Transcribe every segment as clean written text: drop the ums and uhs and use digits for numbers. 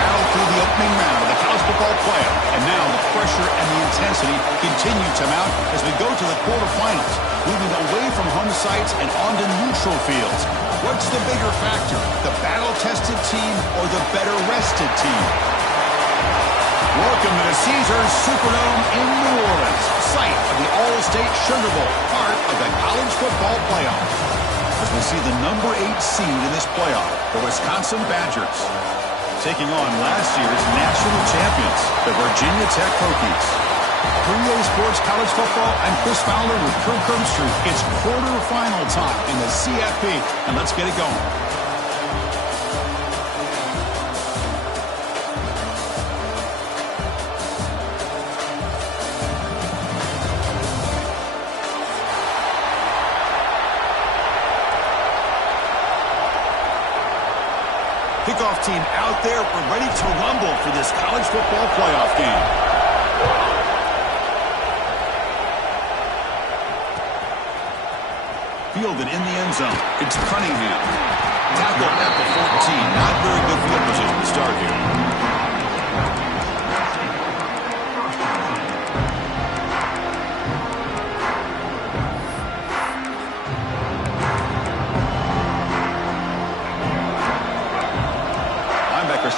battle through the opening round of the college football playoff. And now the pressure and the intensity continue to mount as we go to the quarterfinals, moving away from home sites and onto neutral fields. What's the bigger factor, the battle-tested team or the better-rested team? Welcome to the Caesars Superdome in New Orleans, site of the All-State Sugar Bowl, part of the college football playoff. As we see the number 8 seed in this playoff, the Wisconsin Badgers, taking on last year's national champions, the Virginia Tech Hokies. 3A Sports College Football, I'm Chris Fowler with Kirk Herbstreit. It's quarterfinal time in the CFP, and let's get it going. Kickoff team out there. We're ready to rumble for this college football playoff game. Fielded in the end zone. It's Cunningham. Tackle at the 14. Not very good field position to start here.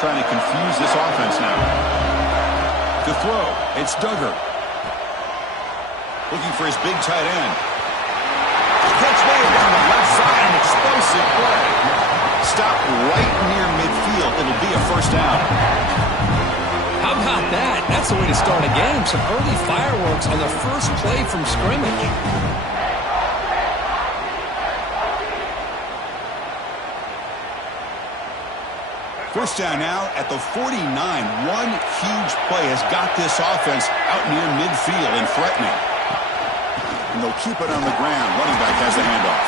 Trying to confuse this offense now. To throw, it's Duggar. Looking for his big tight end. Catch made down the left side, an explosive play. Stop right near midfield. It'll be a first down. How about that? That's the way to start a game. Some early fireworks on the first play from scrimmage. First down now at the 49. One huge play has got this offense out near midfield and threatening. And they'll keep it on the ground. Running back has the handoff.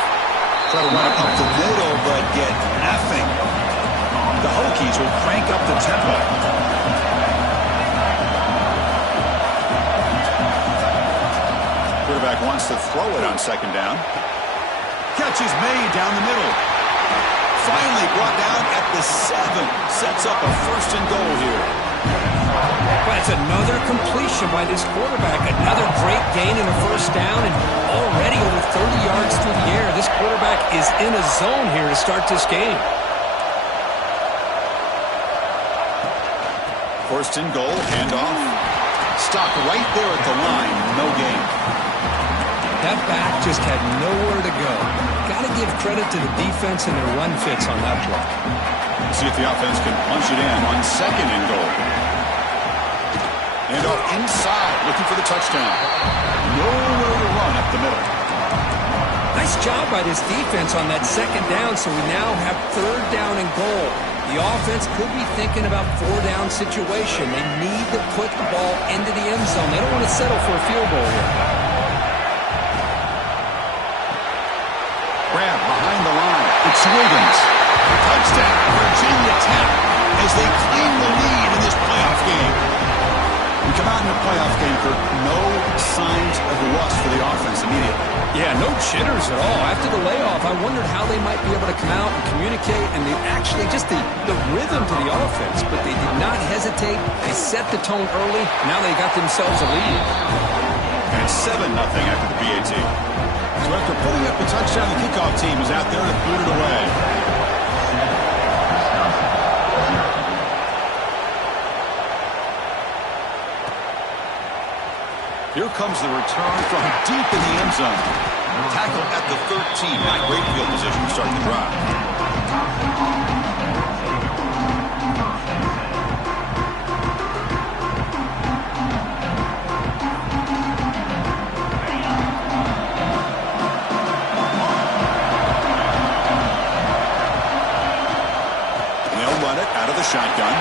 Try to run it up the middle, but get nothing. The Hokies will crank up the tempo. Quarterback wants to throw it on second down. Catch is made down the middle. Finally brought down at the 7. Sets up a first and goal here. That's another completion by this quarterback. Another great gain in the first down, and already over 30 yards through the air. This quarterback is in a zone here to start this game. First and goal, handoff. Stopped right there at the line. No gain. That back just had nowhere to go. Got to give credit to the defense and their run fits on that play. See if the offense can punch it in on second and goal. And off inside, looking for the touchdown. Nowhere to run up the middle. Nice job by this defense on that second down, so we now have third down and goal. The offense could be thinking about four-down situation. They need to put the ball into the end zone. They don't want to settle for a field goal here. Grab behind the line. It's Wiggins. Touchdown, Virginia Tech, as they claim the lead in this playoff game. We come out in the playoff game for no signs of rust for the offense immediately. Yeah, no jitters at all. After the layoff, I wondered how they might be able to come out and communicate, and they actually just the rhythm to the offense, but they did not hesitate. They set the tone early. Now they got themselves a lead. And it's 7-0 after the PAT. So after putting up the touchdown, the kickoff team is out there to boot it away. Here comes the return from deep in the end zone. Tackle at the 13. Not great field position to start the drive. Out of the shotgun.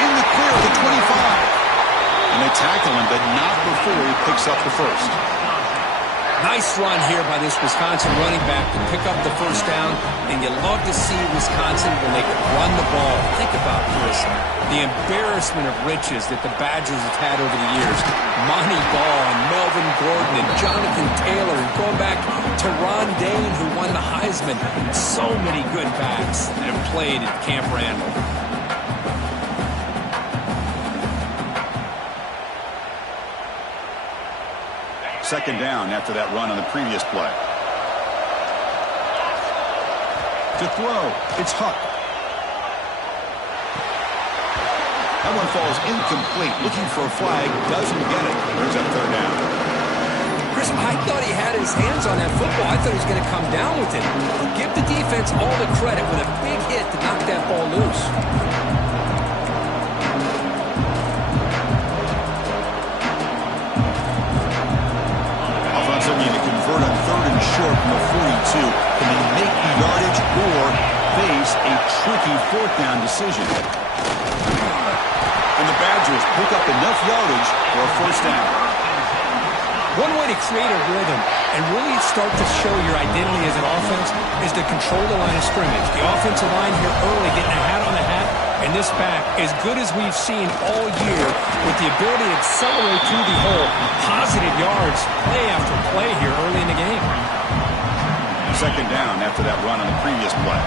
In the clear of the 25. And they tackle him, but not before he picks up the first. Nice run here by this Wisconsin running back to pick up the first down. And you love to see Wisconsin when they can run the ball. Think about this. The embarrassment of riches that the Badgers have had over the years. Monty Ball and Melvin Gordon and Jonathan Taylor. And going back to Ron Dane, who won the Heisman. So many good backs that have played at Camp Randall. second down after that run on the previous play. To throw, it's Huck. That one falls incomplete. Looking for a flag, doesn't get it. Brings up third down. Chris, I thought he had his hands on that football. I thought he was going to come down with it. Give the defense all the credit with a big hit to knock that ball loose. Offensive need to convert on third and short from the 42. Can they make the yardage or face a tricky fourth down decision? And the Badgers pick up enough yardage for a first down. One way to create a rhythm and really start to show your identity as an offense is to control the line of scrimmage. The offensive line here early getting a hat on the hat, and this back, as good as we've seen all year, with the ability to accelerate through the hole, positive yards, play after play here early in the game. Second down after that run on the previous play.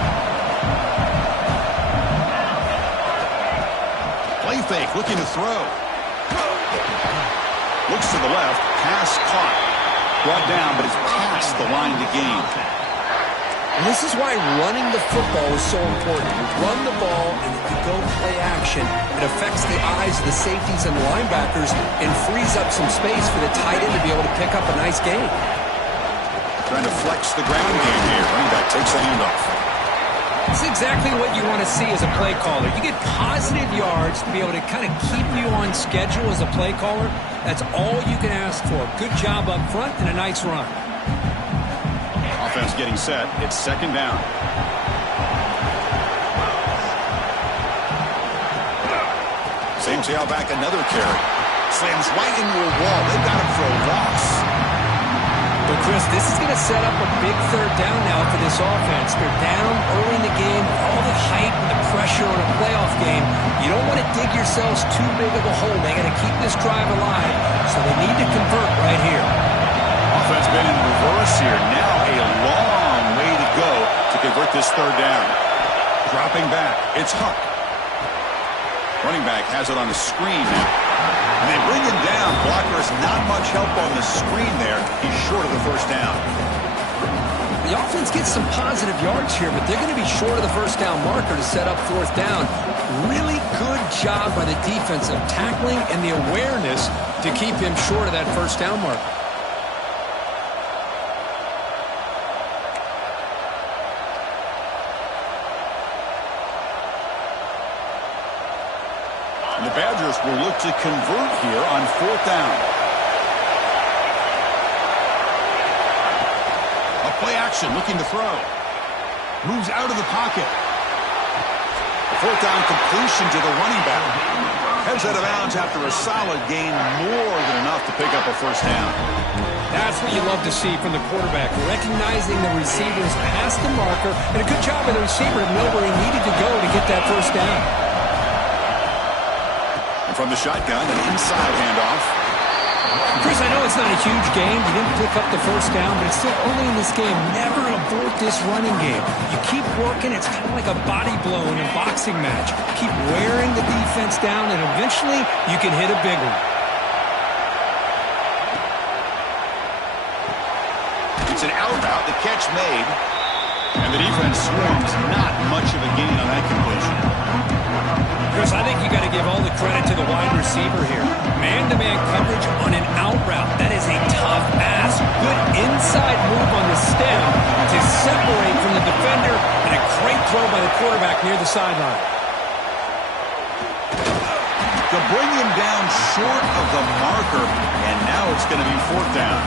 Play fake, looking to throw. Looks to the left, pass caught. Brought down, but it's past the line to gain. And this is why running the football is so important. You run the ball, and if you go play action, it affects the eyes of the safeties and the linebackers and frees up some space for the tight end to be able to pick up a nice gain. Trying to flex the ground game here. Running back takes the handoff. It's exactly what you want to see as a play caller. You get positive yards to be able to kind of keep you on schedule as a play caller. That's all you can ask for. Good job up front and a nice run. Offense getting set. It's second down. Same tailback, another carry. Slams right into a wall. They've got him for a loss. But, Chris, this is going to set up a big third down now for this offense. They're down early in the game, all the hype and the pressure on a playoff game. You don't want to dig yourselves too big of a hole. They got to keep this drive alive, so they need to convert right here. Offense been in reverse here. Now a long way to go to convert this third down. Dropping back, it's Huck. Running back has it on the screen now. And they bring him down. Blocker's not much help on the screen there. He's short of the first down. The offense gets some positive yards here, but they're going to be short of the first down marker to set up fourth down. Really good job by the defense of tackling and the awareness to keep him short of that first down marker. And the Badgers will look to convert here on fourth down. A play action, looking to throw. Moves out of the pocket. A fourth down completion to the running back. Heads out of bounds after a solid gain, more than enough to pick up a first down. That's what you love to see from the quarterback, recognizing the receivers past the marker, and a good job by the receiver to know where he needed to go to get that first down. And from the shotgun, an inside handoff. Chris, I know it's not a huge game. You didn't pick up the first down, but it's still early in this game. Never abort this running game. You keep working. It's kind of like a body blow in a boxing match. Keep wearing the defense down, and eventually you can hit a big one. It's an out route, the catch made. And the defense swarms. Not much of a gain on that completion. Chris, I think you got to give all the credit to the wide receiver here. Man-to-man coverage on an out route. That is a tough ask. Good inside move on the stem to separate from the defender, and a great throw by the quarterback near the sideline. To bring him down short of the marker, and now it's going to be fourth down.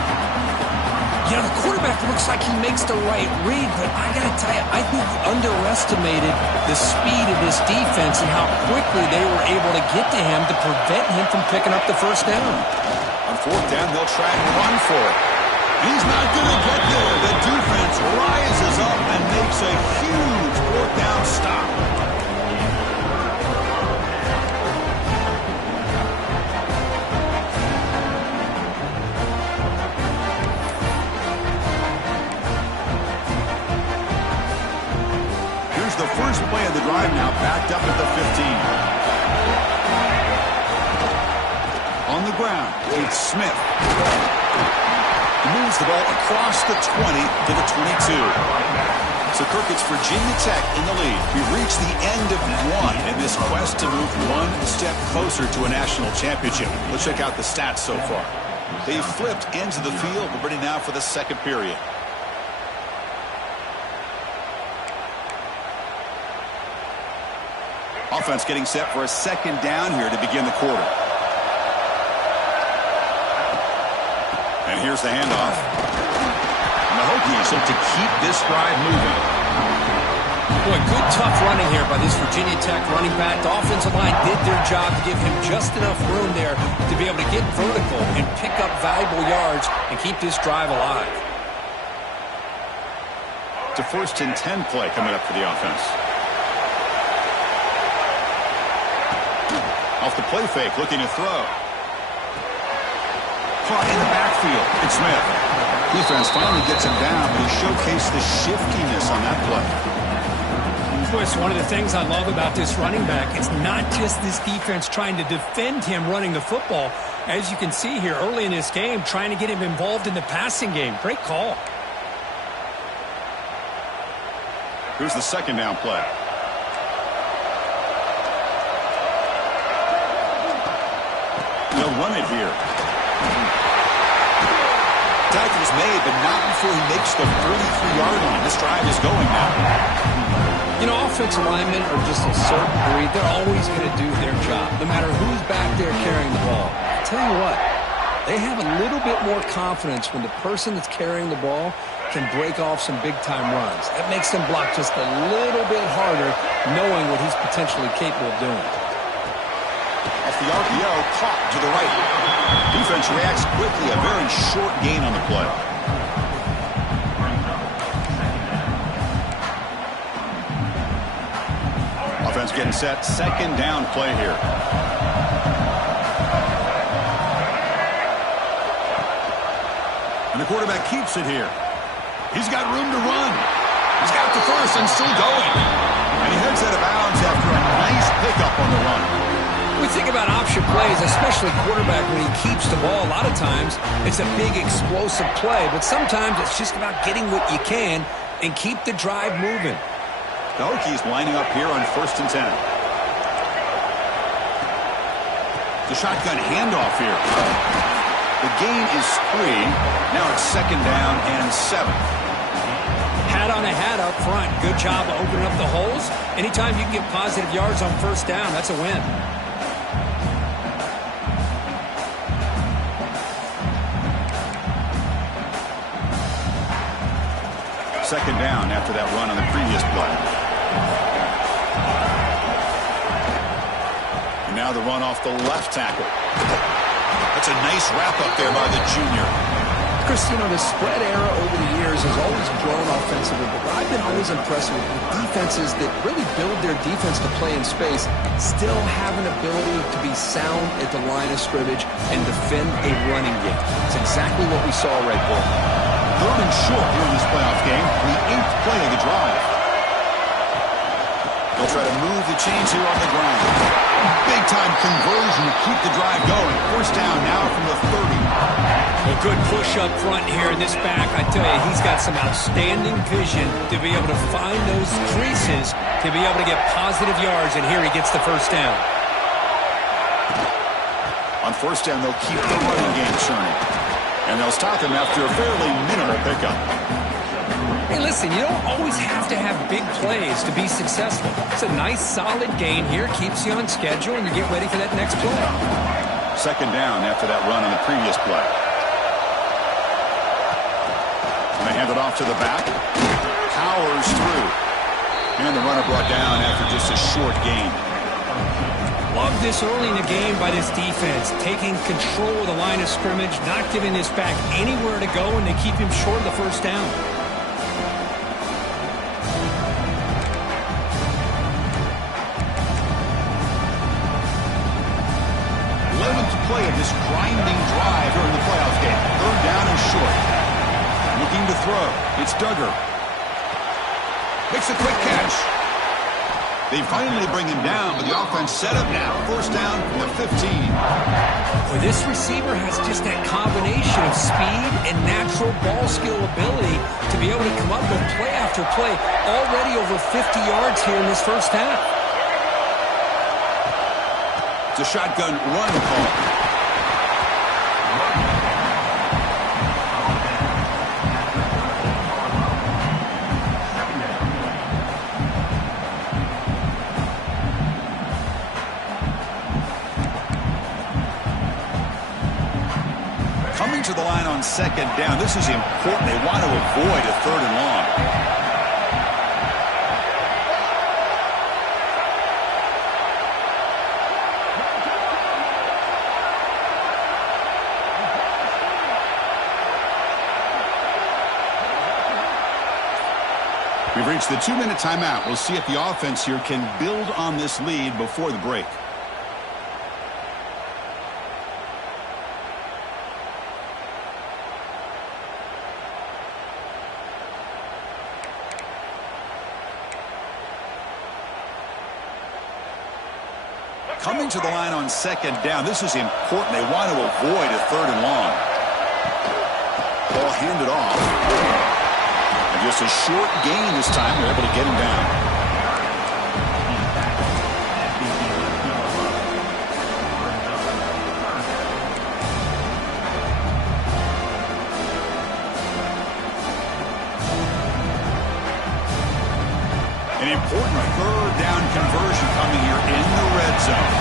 You know, the quarterback looks like he makes the right read, but I got to tell you, I think he underestimated the speed of this defense and how quickly they were able to get to him to prevent him from picking up the first down. On fourth down, they'll try and run for it. He's not going to get there. The defense rises up and makes a huge fourth down stop. The first play of the drive now backed up at the 15. On the ground, it's Smith. He moves the ball across the 20 to the 22. So, Kirk, it's Virginia Tech in the lead. We've reached the end of one in this quest to move one step closer to a national championship. Let's check out the stats so far. They've flipped ends of the field. We're ready now for the second period. Offense getting set for a second down here to begin the quarter. And here's the handoff. And the Hokies look to keep this drive moving. Boy, good tough running here by this Virginia Tech running back. The offensive line did their job to give him just enough room there to be able to get vertical and pick up valuable yards and keep this drive alive. It's a 1st and 10 play coming up for the offense. Off the play fake, looking to throw. Caught in the backfield. It's Smith. Defense finally gets him down, but he showcased the shiftiness on that play. Boy, it's one of the things I love about this running back. It's not just this defense trying to defend him running the football. As you can see here early in this game, trying to get him involved in the passing game. Great call. Here's the second down play. They'll run it here. Tackle's made, but not before he makes the 43-yard line. This drive is going now. You know, offensive linemen are just a certain breed. They're always going to do their job, no matter who's back there carrying the ball. I'll tell you what, they have a little bit more confidence when the person that's carrying the ball can break off some big-time runs. That makes them block just a little bit harder, knowing what he's potentially capable of doing. Off the RPO, caught to the right. Defense reacts quickly. A very short gain on the play. Offense getting set. Second down play here. And the quarterback keeps it here. He's got room to run. He's got the first and still going. And he heads out of bounds after a nice pickup on the run. We think about option plays, especially quarterback, when he keeps the ball. A lot of times, it's a big explosive play, but sometimes it's just about getting what you can and keep the drive moving. The Hokies lining up here on 1st and 10. The shotgun handoff here. The gain is 3. Now it's second down and 7. Hat on a hat up front. Good job opening up the holes. Anytime you can get positive yards on 1st down, that's a win. Second down after that run on the previous play. And now the run off the left tackle. That's a nice wrap up there by the junior. Chris, you know, the spread era over the years has always grown offensively, but I've been always impressed with defenses that really build their defense to play in space, still have an ability to be sound at the line of scrimmage and defend a running game. It's exactly what we saw right there. 3rd and short here in this playoff game, the 8th play of the drive. They'll try to move the chains here on the ground. Big-time conversion to keep the drive going. 1st down now from the 30. A good push up front here in this back. I tell you, he's got some outstanding vision to be able to find those creases, to be able to get positive yards, and here he gets the 1st down. On 1st down, they'll keep the running game churning. And they'll stop him after a fairly minimal pickup. Hey, listen, you don't always have to have big plays to be successful. It's a nice, solid gain here. Keeps you on schedule, and you get ready for that next play. Second down after that run on the previous play. And they hand it off to the back. Powers through. And the runner brought down after just a short gain. Love this early in the game by this defense, taking control of the line of scrimmage, not giving this back anywhere to go, and they keep him short of the 1st down. 11th play of this grinding drive during the playoff game. 3rd down and short. Looking to throw. It's Duggar. Makes a quick catch. They finally bring him down, but the offense set up now. First down from the 15. Well, this receiver has just that combination of speed and natural ball skill ability to be able to come up with play after play. Already over 50 yards here in this first half. It's a shotgun run call. Coming to the line on second down. This is important. They want to avoid a third and long. We've reached the 2-minute timeout. We'll see if the offense here can build on this lead before the break. Coming to the line on second down. This is important. They want to avoid a third and long. Ball handed off. And just a short gain this time. They're able to get him down. An important third down conversion coming here in the red zone.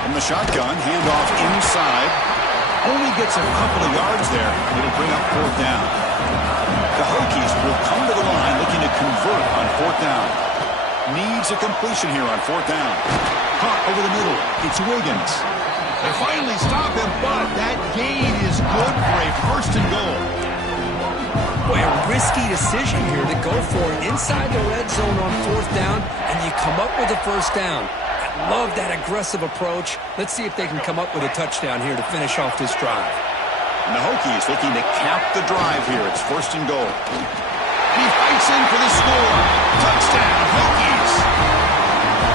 From the shotgun, handoff inside. Only gets a couple of yards there. It'll bring up fourth down. The Hokies will come to the line looking to convert on fourth down. Needs a completion here on fourth down. Caught over the middle. It's Wiggins. They finally stop him, but that gain is good for a first and goal. Boy, a risky decision here to go for it inside the red zone on fourth down, and you come up with a first down. I love that aggressive approach. Let's see if they can come up with a touchdown here to finish off this drive. And the Hokies looking to cap the drive here. It's first and goal. He fights in for the score. Touchdown, Hokies.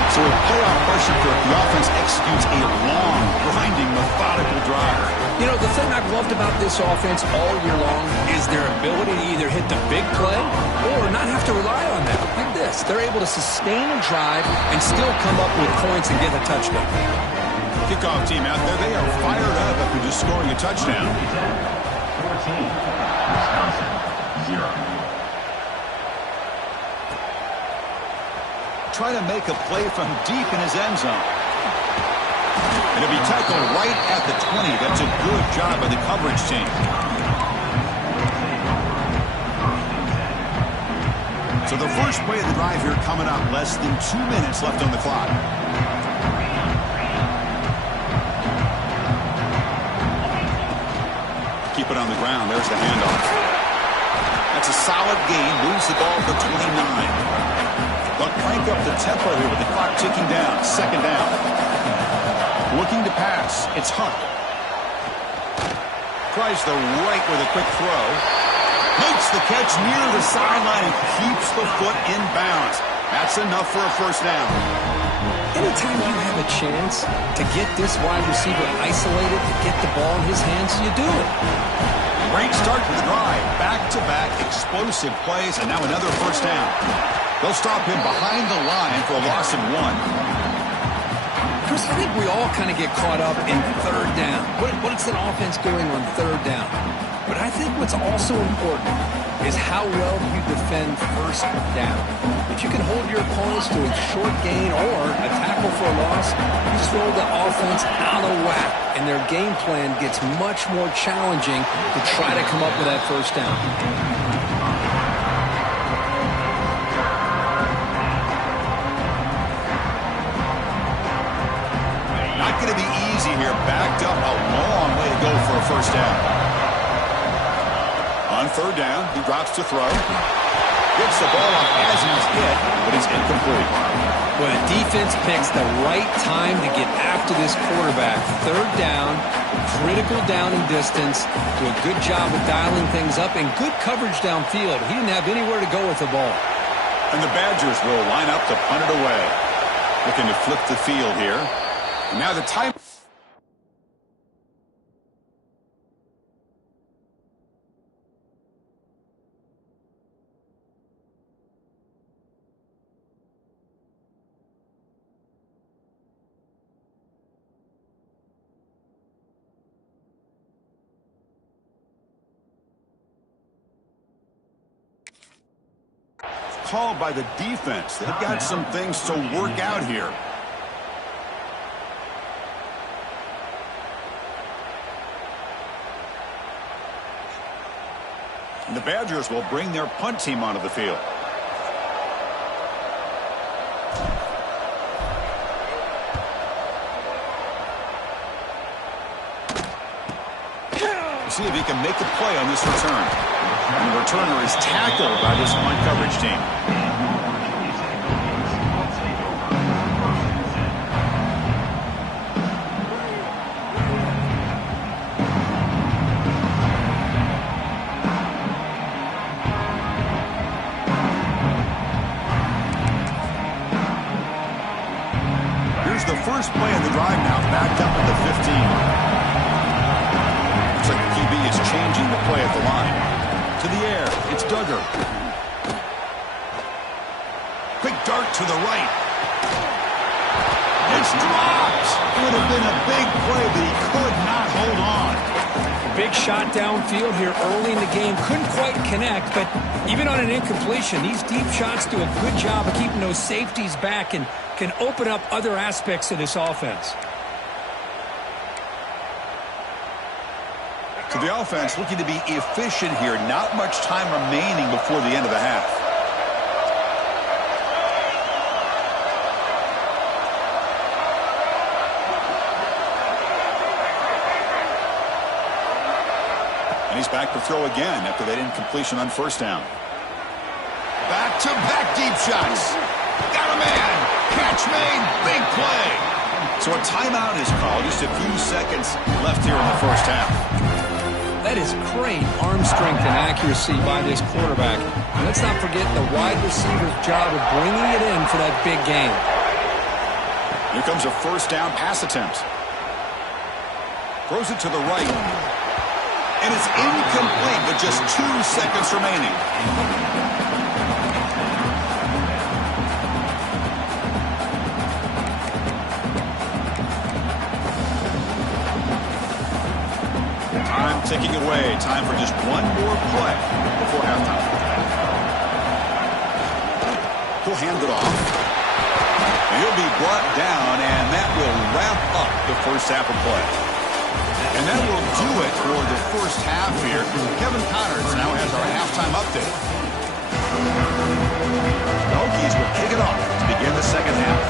So a playoff pressure for the offense executes a long, grinding, methodical drive. You know, the thing I've loved about this offense all year long is their ability to either hit the big play or not have to rely on that. Like this. They're able to sustain a drive and still come up with points and get a touchdown. Kickoff team out there. They are fired up after just scoring a touchdown. 14, Wisconsin, 0. Trying to make a play from deep in his end zone. And it'll be tackled right at the 20. That's a good job by the coverage team. So the first play of the drive here coming up. Less than 2 minutes left on the clock. Keep it on the ground. There's the handoff. That's a solid gain. Moves the ball to 29. They'll crank up the tempo here with the clock ticking down. Second down. Looking to pass. It's Hunt. Tries the right with a quick throw. Makes the catch near the sideline and keeps the foot in bounds. That's enough for a first down. Anytime you have a chance to get this wide receiver isolated, to get the ball in his hands, you do it. Great start to the drive. Back-to-back explosive plays, and now another first down. They'll stop him behind the line for a loss of 1. Chris, I think we all kind of get caught up in third down. What's an offense doing on third down? But I think what's also important is how well you defend first down. If you can hold your opponents to a short gain or a tackle for a loss, you throw the offense out of whack, and their game plan gets much more challenging to try to come up with that first down. Not going to be easy here. Backed up a long way to go for a first down. On third down, he drops to throw. Gets the ball up as he's hit, but it's incomplete. Well, the defense picks the right time to get after this quarterback. Third down, critical down and distance. Do a good job of dialing things up and good coverage downfield. He didn't have anywhere to go with the ball. And the Badgers will line up to punt it away. Looking to flip the field here. And now the time. Called by the defense. They've got some things to work out here. And the Badgers will bring their punt team onto the field. We'll see if he can make the play on this return. And the returner is tackled by this punt coverage team. Here's the first play of the drive now, backed up at the 15. Looks like the QB is changing the play at the line. To the air, it's Duggar. Quick dart to the right. It's dropped. It would have been a big play, but he could not hold on. A big shot downfield here early in the game. Couldn't quite connect, but even on an incompletion, these deep shots do a good job of keeping those safeties back and can open up other aspects of this offense. To the offense, looking to be efficient here. Not much time remaining before the end of the half. And he's back to throw again after that incompletion on first down. Back-to-back deep shots. Got a man. Catch made. Big play. So a timeout is called. Just a few seconds left here in the first half. That is great arm strength and accuracy by this quarterback. And let's not forget the wide receiver's job of bringing it in for that big game. Here comes a first down pass attempt. Throws it to the right. And it's incomplete with just 2 seconds remaining. Time ticking away. Time for just one more play before halftime. He'll hand it off. And he'll be brought down, and that will wrap up the first half of play. And that will do it for the first half here. Kevin Connors now has our halftime update. The Hokies will kick it off to begin the second half.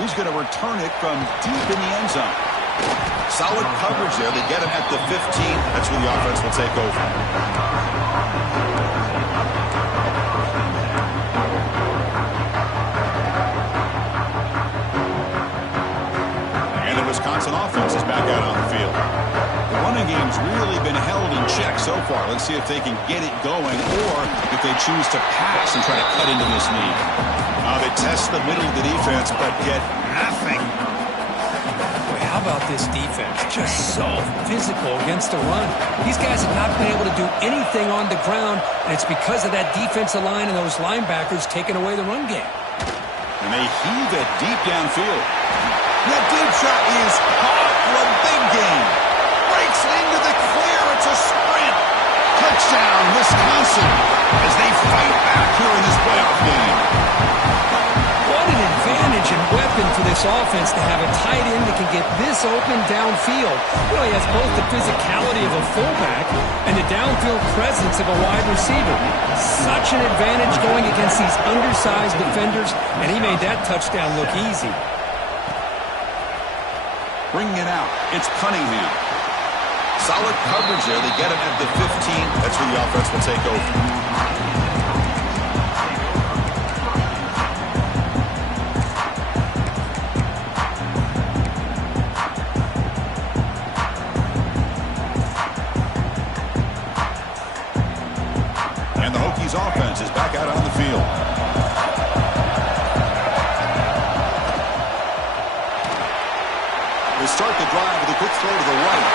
He's going to return it from deep in the end zone. Solid coverage there. They get him at the 15. That's where the offense will take over. And the Wisconsin offense is back out on the field. The running game's really been held in check so far. Let's see if they can get it going or if they choose to pass and try to cut into this lead. They test the middle of the defense, but get nothing. Boy, how about this defense? Just so physical against the run. These guys have not been able to do anything on the ground, and it's because of that defensive line and those linebackers taking away the run game. And they heave it deep downfield. That deep shot is caught for a big gain. Breaks into the clear. It's a sprint. Touchdown, Wisconsin, as they fight back here in this playoff game. What an advantage and weapon for this offense to have a tight end that can get this open downfield. Well, he has both the physicality of a fullback and the downfield presence of a wide receiver. Such an advantage going against these undersized defenders, and he made that touchdown look easy. Bringing it out, it's Cunningham. Solid coverage there. They get him at the 15. That's where the offense will take over. And the Hokies offense is back out on the field. They start the drive with a quick throw to the right.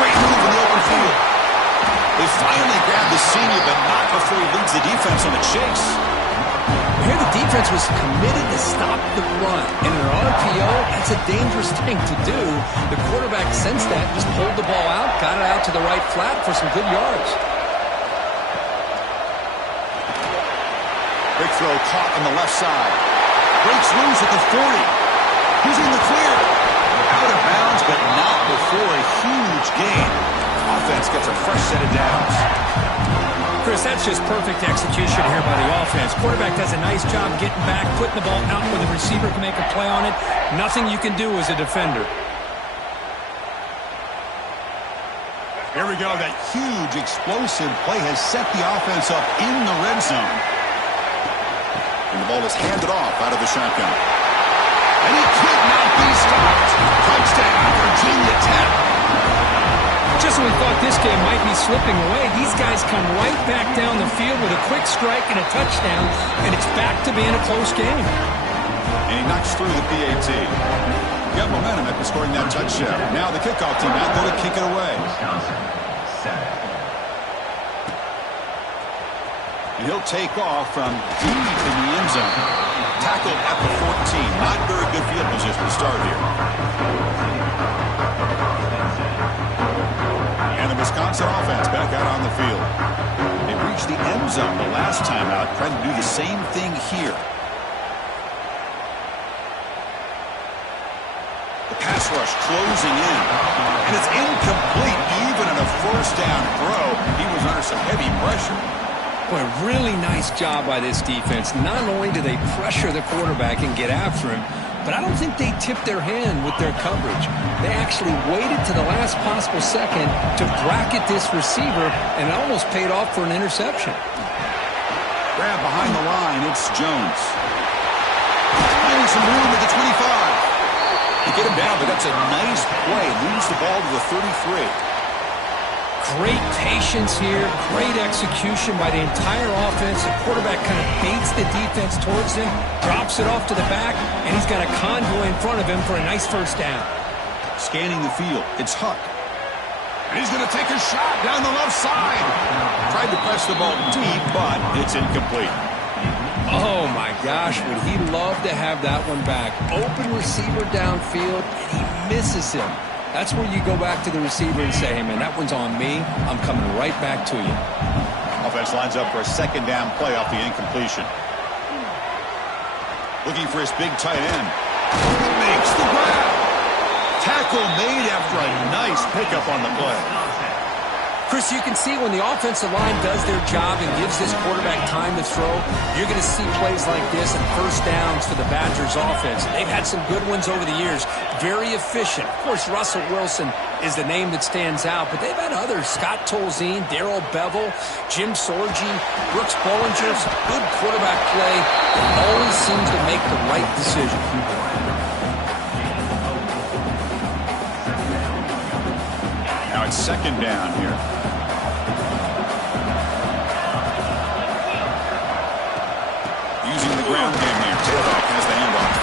Great move in the open field. They finally grab the senior, but not before he leads the defense on the chase. Here the defense was committed to stop the run. And in an RPO, that's a dangerous thing to do. The quarterback sensed that, just pulled the ball out, got it out to the right flat for some good yards. Big throw caught on the left side. Breaks loose at the 40. He's in the clear. Out of bounds, but not before a huge gain. Offense gets a fresh set of downs. Chris, that's just perfect execution here by the offense. Quarterback does a nice job getting back, putting the ball out where the receiver can make a play on it. Nothing you can do as a defender. Here we go. That huge explosive play has set the offense up in the red zone. And the ball is handed off out of the shotgun. And he could not be stopped. Touchdown, Virginia Tech. Just when we thought this game might be slipping away, these guys come right back down the field with a quick strike and a touchdown, and it's back to being a close game. And he knocks through the PAT. Got momentum after scoring that touchdown. Now the kickoff team out there to kick it away. Wisconsin, 7. And he'll take off from deep in the end zone. Tackled at the 14. Not very good field position to start here. And the Wisconsin offense back out on the field. They reached the end zone the last time out, trying to do the same thing here. The pass rush closing in. And it's incomplete even in a first down throw. He was under some heavy pressure. Boy, really nice job by this defense. Not only do they pressure the quarterback and get after him, but I don't think they tipped their hand with their coverage. They actually waited to the last possible second to bracket this receiver, and it almost paid off for an interception. Grab behind the line, it's Jones. Finding some room at the 25. They get him down, but that's a nice play. Moves the ball to the 33. Great patience here, great execution by the entire offense. The quarterback kind of baits the defense towards him, drops it off to the back, and he's got a convoy in front of him for a nice first down. Scanning the field, it's Huck. And he's going to take a shot down the left side. Tried to press the ball deep, but it's incomplete. Oh, my gosh, would he love to have that one back. Open receiver downfield, and he misses him. That's where you go back to the receiver and say, hey, man, that one's on me. I'm coming right back to you. Offense lines up for a second down play off the incompletion. Looking for his big tight end. He makes the grab. Tackle made after a nice pickup on the play. Chris, you can see when the offensive line does their job and gives this quarterback time to throw, you're going to see plays like this and first downs for the Badgers offense. They've had some good ones over the years. Very efficient. Of course, Russell Wilson is the name that stands out, but they've had others. Scott Tolzien, Darrell Bevel, Jim Sorgi, Brooks Bollinger. Some good quarterback play. Always seems to make the right decision. Now it's second down here. Using the ground game here. Tailback has the handoff.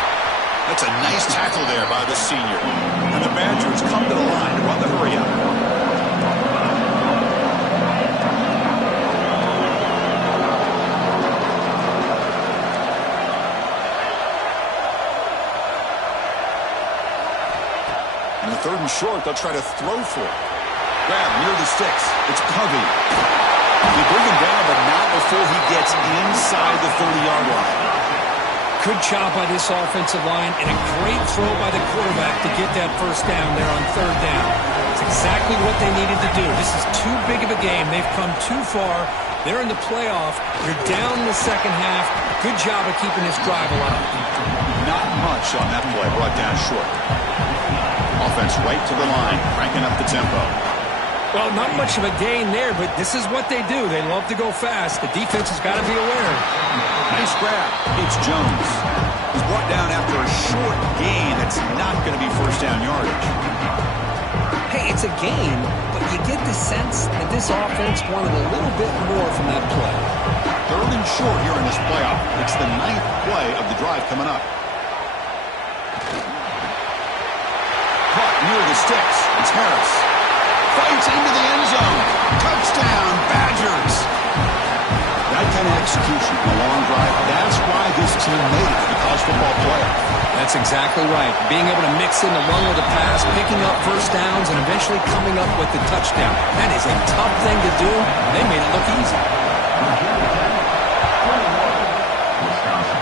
That's a nice tackle there by the senior. And the Badgers come to the line to run the hurry up. And the third and short, they'll try to throw for it. Grab near the sticks. It's Covey. They bring him down, but not before he gets inside the 30-yard line. Good job by this offensive line and a great throw by the quarterback to get that first down there on third down. It's exactly what they needed to do. This is too big of a game. They've come too far. They're in the playoff. You're down in the second half. Good job of keeping this drive alive. Not much on that play, brought down short. Offense right to the line, cranking up the tempo. Well, not much of a gain there, but this is what they do. They love to go fast. The defense has got to be aware. Nice grab. It's Jones. He's brought down after a short gain. That's not going to be first down yardage. Hey, it's a gain, but you get the sense that this offense wanted a little bit more from that play. 3rd and short here in this playoff. It's the 9th play of the drive coming up. Caught near the sticks. It's Harris. Fights into the end zone. Touchdown, Badgers. That kind of execution on a long drive, that's why this team made it to the college football playoff. That's exactly right. Being able to mix in the run with the pass, picking up first downs, and eventually coming up with the touchdown. That is a tough thing to do. They made it look easy. Wisconsin,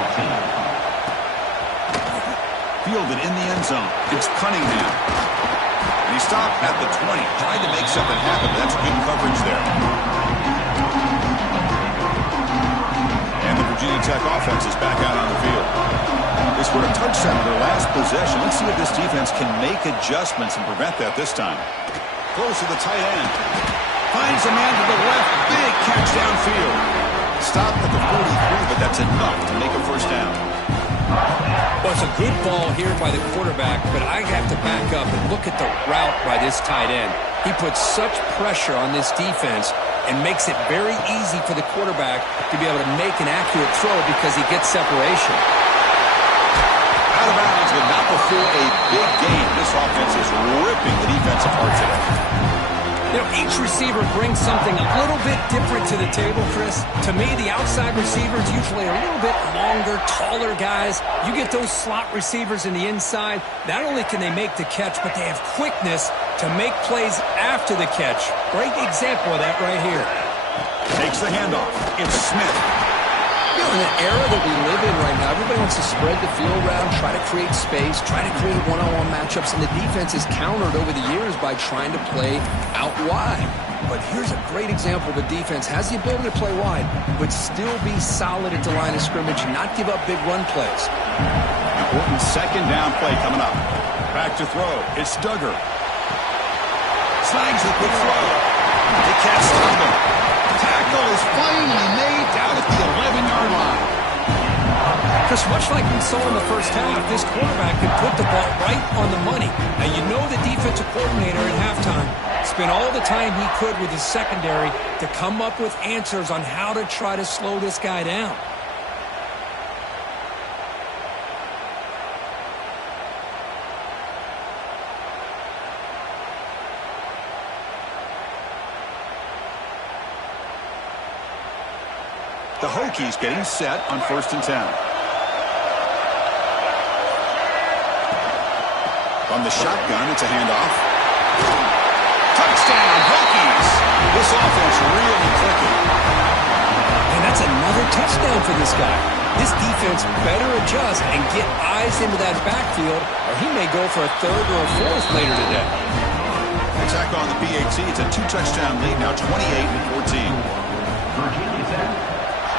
14. Fielded in the end zone. It's Cunningham. And he stopped at the 20. Tried to make something happen, but that's good coverage there. And the Virginia Tech offense is back out on the field. They scored a touchdown on their last possession. Let's see if this defense can make adjustments and prevent that this time. Close to the tight end. Finds a man to the left. Big catch downfield. Stopped at the 43, but that's enough to make a first down. Well, it's a good ball here by the quarterback, but I have to back up and look at the route by this tight end. He puts such pressure on this defense and makes it very easy for the quarterback to be able to make an accurate throw because he gets separation. Out of bounds, but not before a big gain. This offense is ripping the defense apart today. You know, each receiver brings something a little bit different to the table, Chris. To me, the outside receivers usually are a little bit longer, taller guys. You get those slot receivers in the inside, not only can they make the catch, but they have quickness to make plays after the catch. Great example of that right here. Takes the handoff. It's Smith. You know, in the era that we live in right now, everybody wants to spread the field around, try to create space, try to create one-on-one matchups, and the defense is countered over the years by trying to play out wide. But here's a great example. The defense has the ability to play wide, but still be solid at the line of scrimmage and not give up big run plays. Important 2nd down play coming up. Back to throw. It's Duggar. Snags the quick throw. They can't stop him. Tackle is finally made down at the 11-yard line. Chris, much like we saw in the first half, this quarterback could put the ball right on the money. Now, you know the defensive coordinator at halftime spent all the time he could with his secondary to come up with answers on how to try to slow this guy down. The Hokies getting set on 1st and 10. From the shotgun, it's a handoff. Touchdown, Hokies! This offense really clicking. And that's another touchdown for this guy. This defense better adjust and get eyes into that backfield, or he may go for a 3rd or a 4th later today. Attack on the PAT. It's a 2-touchdown lead, now 28-14. Virginia Tech,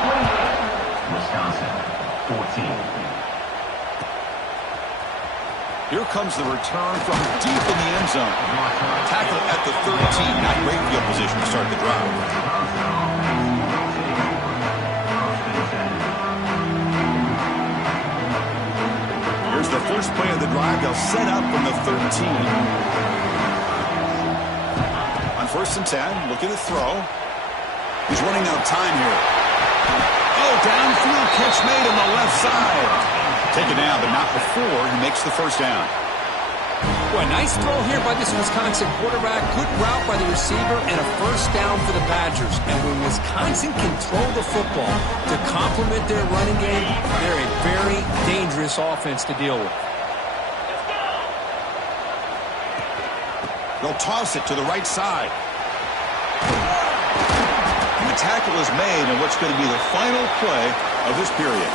28. Wisconsin, 14. Here comes the return from deep in the end zone. Tackle at the 13. Not great field position to start the drive. Here's the first play of the drive. They'll set up from the 13. On 1st and 10, look at the throw. He's running out of time here. Oh, downfield catch made on the left side. Taken down, but not before he makes the first down. Well, nice throw here by this Wisconsin quarterback. Good route by the receiver and a first down for the Badgers. And when Wisconsin can throw the football to complement their running game, they're a very dangerous offense to deal with. They'll toss it to the right side. And the tackle is made in what's going to be the final play of this period.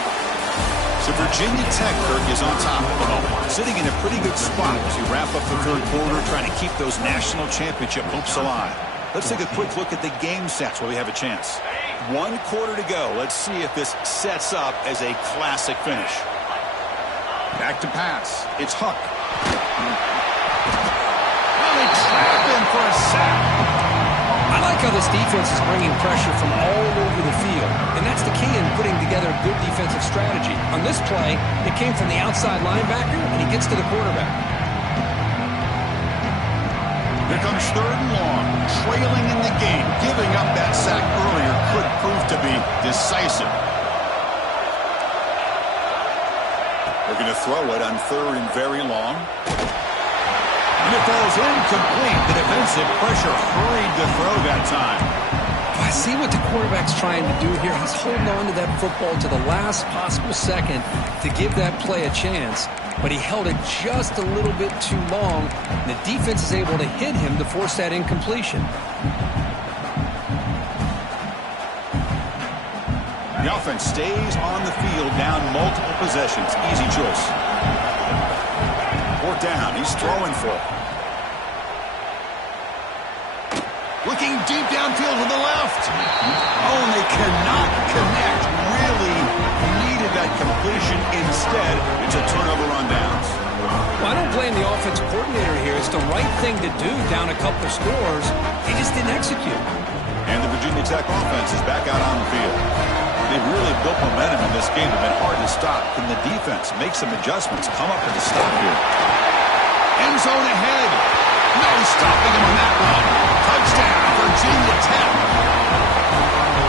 So Virginia Tech, Kirk, is on top at the moment, sitting in a pretty good spot as we wrap up the 3rd quarter, trying to keep those national championship hopes alive. Let's take a quick look at the game sets while we have a chance. 1 quarter to go. Let's see if this sets up as a classic finish. Back to pass. It's Huck. Well, they trap him for a sack. I like how this defense is bringing pressure from all over the field, and that's the key in putting together a good defensive strategy. On this play, it came from the outside linebacker, and he gets to the quarterback. Here comes 3rd and long. Trailing in the game. Giving up that sack earlier could prove to be decisive. They're going to throw it on 3rd and very long. And it falls incomplete. The defensive pressure hurried to throw that time. I see what the quarterback's trying to do here. He's holding on to that football to the last possible second to give that play a chance. But he held it just a little bit too long. And the defense is able to hit him to force that incompletion. The offense stays on the field down multiple possessions. Easy choice. 4th down. He's throwing for it. Looking deep downfield to the left. Oh, and they cannot connect. Really needed that completion. Instead, it's a turnover on downs. Well, I don't blame the offensive coordinator here. It's the right thing to do down a couple scores. He just didn't execute. And the Virginia Tech offense is back out on the field. They've really built momentum in this game. They've been hard to stop. Can the defense make some adjustments? Come up with a stop here. End zone ahead. No stopping him on that run. Touchdown, Virginia Tech.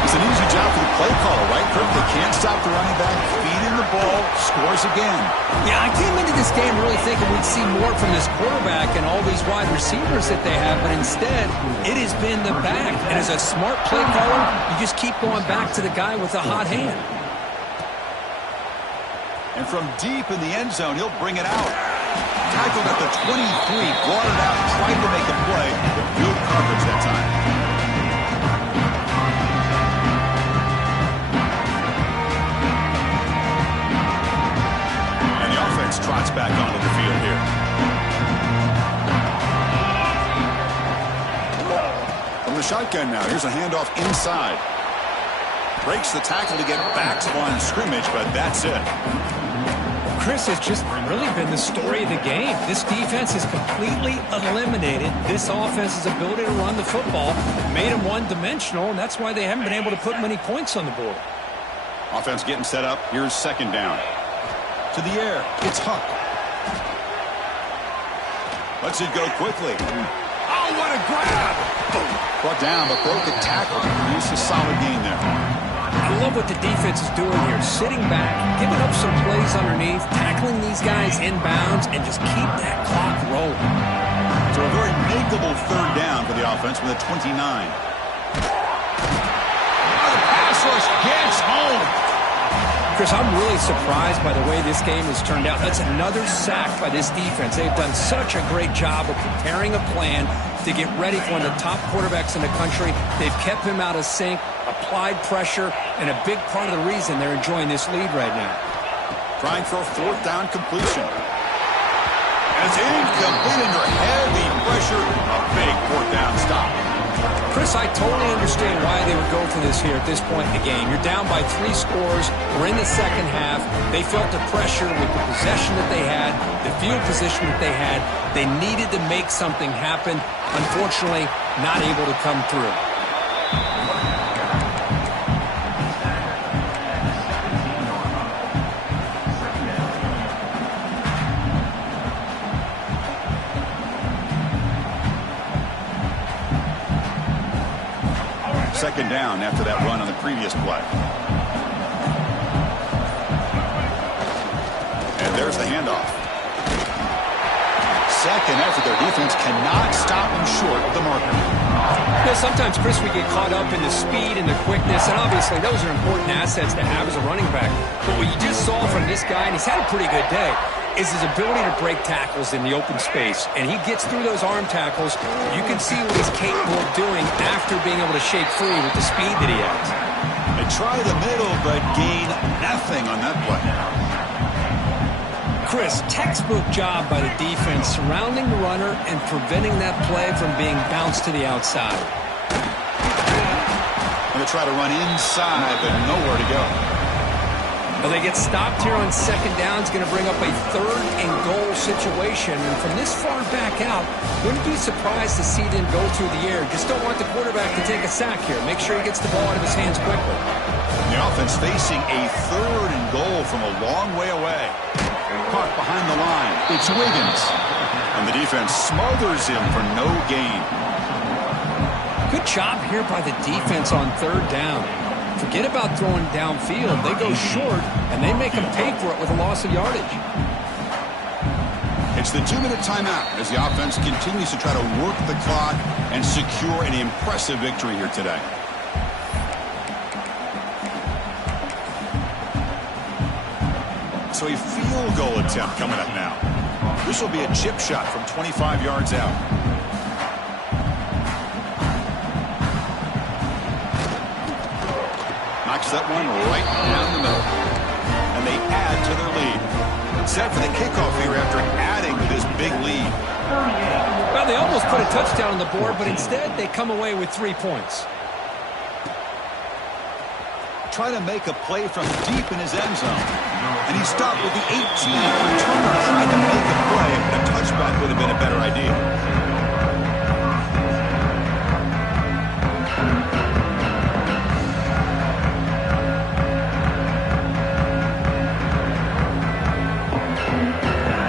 It's an easy job for the play caller, right, Kirk? They can't stop the running back. Feed in the ball. Scores again. Yeah, I came into this game really thinking we'd see more from this quarterback and all these wide receivers that they have, but instead, it has been the back. And as a smart play caller, you just keep going back to the guy with the hot hand. And from deep in the end zone, he'll bring it out. Tackled at the 23, brought it out, tried to make a play, but good coverage that time. And the offense trots back onto the field here. From the shotgun now, here's a handoff inside. Breaks the tackle to get back to line of scrimmage, but that's it. Chris, has just really been the story of the game. This defense has completely eliminated this offense's ability to run the football, made them one-dimensional, and that's why they haven't been able to put many points on the board. Offense getting set up. Here's 2nd down. To the air. It's Huck. Lets it go quickly. Oh, what a grab! Brought down, but broke a tackle. Produced a solid gain there. I love what the defense is doing here. Sitting back, giving up some plays underneath, tackling these guys inbounds, and just keep that clock rolling. So a very makeable 3rd down for the offense with a 29. Oh, the pass rush gets home. Chris, I'm really surprised by the way this game has turned out. That's another sack by this defense. They've done such a great job of preparing a plan to get ready for one of the top quarterbacks in the country. They've kept him out of sync, applied pressure, and a big part of the reason they're enjoying this lead right now. Trying for a 4th down completion. And it's incomplete under heavy pressure. A big 4th down stop. Chris, I totally understand why they would go for this here at this point in the game. You're down by 3 scores. We're in the second half. They felt the pressure with the possession that they had, the field position that they had. They needed to make something happen. Unfortunately, not able to come through. Second down after that run on the previous play. And there's the handoff. Second effort, their defense cannot stop them short of the marker. You know, sometimes, Chris, we get caught up in the speed and the quickness, and obviously those are important assets to have as a running back. But what you just saw from this guy, and he's had a pretty good day, is his ability to break tackles in the open space. And he gets through those arm tackles. You can see what he's capable of doing after being able to shake free with the speed that he has. They try the middle, but gain nothing on that play. Chris, textbook job by the defense surrounding the runner and preventing that play from being bounced to the outside. And they try to run inside, but nowhere to go. Well, they get stopped here on second down. It's going to bring up a 3rd and goal situation. And from this far back out, wouldn't be surprised to see them go through the air. Just don't want the quarterback to take a sack here. Make sure he gets the ball out of his hands quickly. The offense facing a 3rd and goal from a long way away. Caught behind the line. It's Wiggins. And the defense smothers him for no gain. Good job here by the defense on third down. Forget about throwing downfield. They go short, and they make them pay for it with a loss of yardage. It's the 2-minute timeout as the offense continues to try to work the clock and secure an impressive victory here today. So a field goal attempt coming up now. This will be a chip shot from 25 yards out. Knocks that one right down the middle. And they add to their lead. Set for the kickoff here after adding to this big lead. Well, they almost put a touchdown on the board, but instead they come away with 3 points. Trying to make a play from deep in his end zone. And he stopped with the 18. Returner tried to make a play, but a touchback would have been a better idea.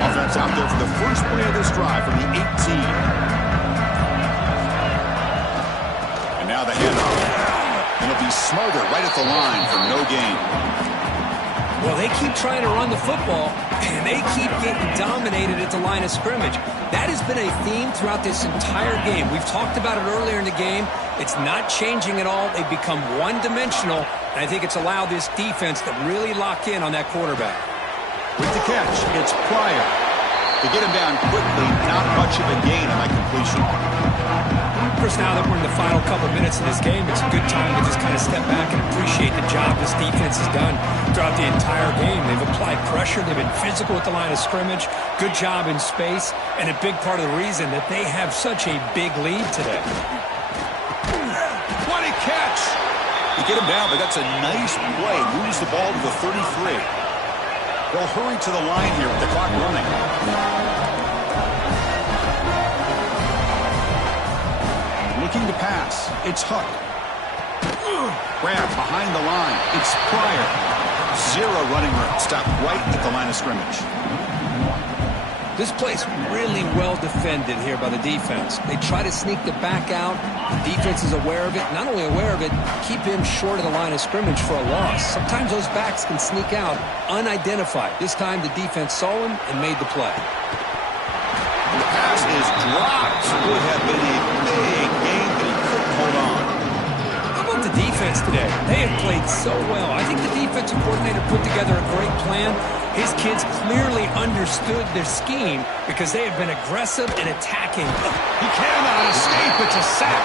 Offense out there for the first play of this drive from the 18. And now the handoff. And it'll be smothered right at the line for no gain. Well, they keep trying to run the football, and they keep getting dominated at the line of scrimmage. That has been a theme throughout this entire game. We've talked about it earlier in the game. It's not changing at all. They've become one-dimensional, and I think it's allowed this defense to really lock in on that quarterback. With the catch, it's Pryor. To get him down quickly, not much of a gain on that completion. Of course, now that we're in the final couple minutes of this game, it's a good time to just kind of step back and appreciate the job this defense has done throughout the entire game. They've applied pressure. They've been physical at the line of scrimmage. Good job in space, and a big part of the reason that they have such a big lead today. What a catch! To get him down, but that's a nice play. Moves the ball to the 33. They'll hurry to the line here with the clock running. Looking to pass. It's Huck. Grab behind the line. It's Pryor. Zero running room. Stopped right at the line of scrimmage. This play's really well defended here by the defense. They try to sneak the back out. The defense is aware of it. Not only aware of it, keep him short of the line of scrimmage for a loss. Sometimes those backs can sneak out unidentified. This time the defense saw him and made the play. The pass is dropped. Would have been a big game, but he couldn't hold on. How about the defense today? They have played so well. I think the defensive coordinator put together a great plan. His kids clearly understood their scheme because they have been aggressive and attacking. He cannot escape. It's a sack.